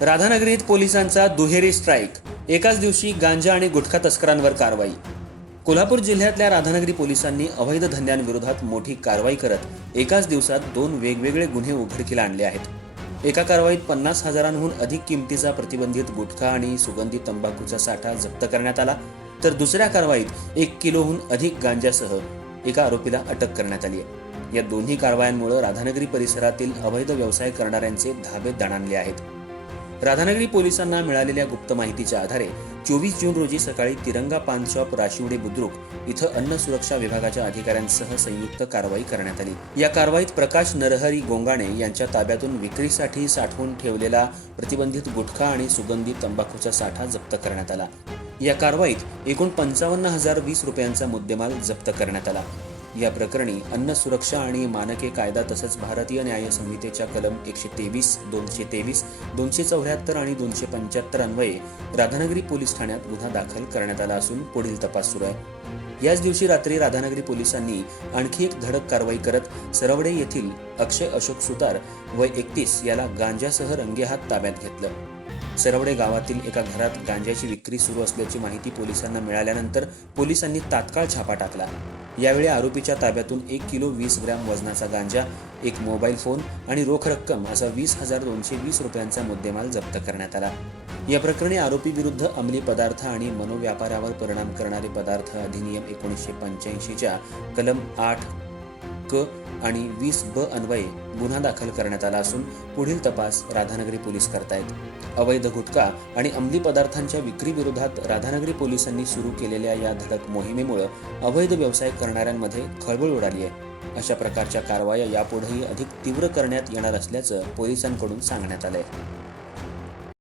राधानगरीत पोलिसांचा दुहेरी स्ट्राईक, एकाच दिवशी गांजा आणि गुटखा तस्करांवर कारवाई. कोल्हापूर जिल्ह्यातल्या राधानगरी पोलिसांनी अवैध धंद्यांविरोधात मोठी कारवाई करत एकाच दिवसात 2 वेगवेगळे गुन्हे उघडकीला आणले आहेत. एका कारवाईत 50,000हून अधिक किमतीचा प्रतिबंधित गुटखा आणि सुगंधी तंबाखूचा साठा जप्त करण्यात आला, तर दुसऱ्या कारवाईत 1 किलोहून अधिक गांजासह एका आरोपीला अटक करण्यात आली आहे. या दोन्ही कारवायांमुळे राधानगरी परिसरातील अवैध व्यवसाय करणाऱ्यांचे धाबे दणाणले आहेत. राधानगरी पोलिसांना मिळालेल्या गुप्त माहितीच्या आधारे 24 जून रोजी सकाळी तिरंगा पान शॉप राशिवडे बुद्रुक इथं अन्न सुरक्षा विभागाच्या अधिकाऱ्यांसह संयुक्त कारवाई करण्यात आली. या कारवाईत प्रकाश नरहरी गोंगाणे यांच्या ताब्यातून विक्रीसाठी साठवून ठेवलेला प्रतिबंधित गुटखा आणि सुगंधी तंबाखूचा साठा जप्त करण्यात आला. या कारवाईत एकूण 55,020 रुपयांचा मुद्देमाल जप्त करण्यात आला. या प्रकरणी अन्न सुरक्षा आणि मानके कायदा तसंच भारतीय न्याय संहितेच्या कलम 123, 223, 274 आणि 275 अन्वये राधानगरी पोलीस ठाण्यात गुन्हा दाखल करण्यात आला असून पुढील तपास सुरू आहे. याच दिवशी रात्री राधानगरी पोलिसांनी आणखी एक धडक कारवाई करत सरवडे येथील अक्षय अशोक सुतार वय 31 याला गांजासह रंगेहात ताब्यात घेतलं. सरवडे गावातील एका घरात गांजाची विक्री सुरू असल्याची माहिती पोलिसांना मिळाल्यानंतर पोलिसांनी तात्काळ छापा टाकला. यावेळी आरोपीच्या ताब्यातून 1 किलो 20 ग्रॅम वजनाचा गांजा, एक मोबाईल फोन आणि रोख रक्कम असा 20,220 रुपयांचा मुद्देमाल जप्त करण्यात आला. या प्रकरणी आरोपी विरुद्ध अंमली पदार्थ आणि मनोव्यापारावर परिणाम करणारे पदार्थ अधिनियम 1985च्या कलम 8 क आणि 20 ब अन्वये गुन्हा दाखल करण्यात आला असून पुढील तपास राधानगरी पोलीस करतायत. अवैध गुटखा आणि अंमली पदार्थांच्या विक्री विरोधात राधानगरी पोलिसांनी सुरू केलेल्या या धडक मोहिमेमुळे अवैध व्यवसाय करणाऱ्यांमध्ये खळबळ उडाली आहे. अशा प्रकारच्या कारवाया यापुढेही अधिक तीव्र करण्यात येणार असल्याचं पोलिसांकडून सांगण्यात आलंय.